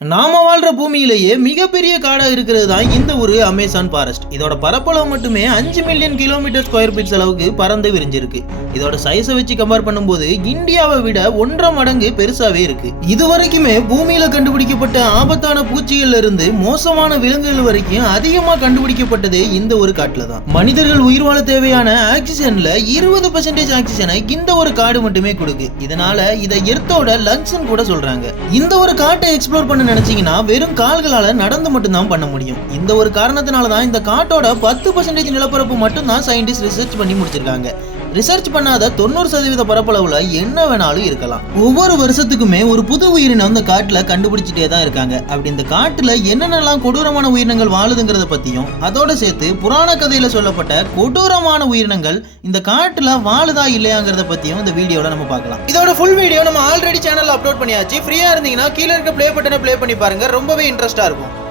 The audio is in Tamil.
நாம வாழ்ற பூமியிலேயே மிகப்பெரிய காடாக இருக்கிறது தான் இந்த ஒரு அமேசான் ஃபாரஸ்ட் இதோட பரப்பளவு மட்டுமே அஞ்சு மில்லியன் கிலோமீட்டர் ஸ்கொயர் ஃபீட் அளவுக்கு பறந்து விரிஞ்சிருக்கு. இதோட சைஸை வச்சு கம்பேர் பண்ணும்போது இந்தியாவை விட ஒன்றரை மடங்கு பெருசாவே இருக்கு. இது வரைக்குமே பூமியில கண்டுபிடிக்கப்பட்ட ஆபத்தான பூச்சிகள்ல இருந்து மோசமான விலங்குகள் வரைக்கும் அதிகமா கண்டுபிடிக்கப்பட்டது இந்த ஒரு காட்டுல தான் மனிதர்கள் உயிர் வாழ தேவையான ஆக்சிஜன்ல இருபது பர்சன்டேஜ் ஆக்சிஜனை இந்த ஒரு காடு மட்டுமே கொடுக்கு. இதனால இதை எர்த்தோட லங்ஸ்னு கூட சொல்றாங்க. இந்த ஒரு காட்டை எக்ஸ்ப்ளோர் பண்ண நினைச்சீங்கன்னா வெறும் கால்களால நடந்து மட்டும்தான் பண்ண முடியும். இந்த ஒரு காரணத்தினால தான் இந்த காட்டோட பத்து பர்சன்டேஜ் நிலப்பரப்பு மட்டும்தான் சயின்டிஸ்ட் ரிசர்ச் பண்ணி முடிச்சிருக்காங்க. ரிசர்ச் பண்ணாத தொண்ணூறு சதவீத பரப்பளவுல என்ன வேணாலும் இருக்கலாம். ஒவ்வொரு வருஷத்துக்குமே ஒரு புது உயிரினம் இந்த காட்டுல கண்டுபிடிச்சிட்டே தான் இருக்காங்க. அப்படி இந்த காட்டுல என்னென்னலாம் கொடூரமான உயிரினங்கள் வாழுதுங்கிறத பத்தியும் அதோட சேர்த்து புராண கதையில சொல்லப்பட்ட கொடூரமான உயிரினங்கள் இந்த காட்டுல வாழுதா இல்லையாங்கிறத பத்தியும் இந்த வீடியோல நம்ம பார்க்கலாம். இதோட ஃபுல் வீடியோ நம்ம ஆல்ரெடி சேனல்ல அப்லோட் பண்ணியாச்சு. ஃப்ரீயா இருந்தீங்கன்னா கீழே இருக்க ப்ளே பட்டனை பிளே பண்ணி பாருங்க. ரொம்பவே இன்ட்ரெஸ்டா இருக்கும்.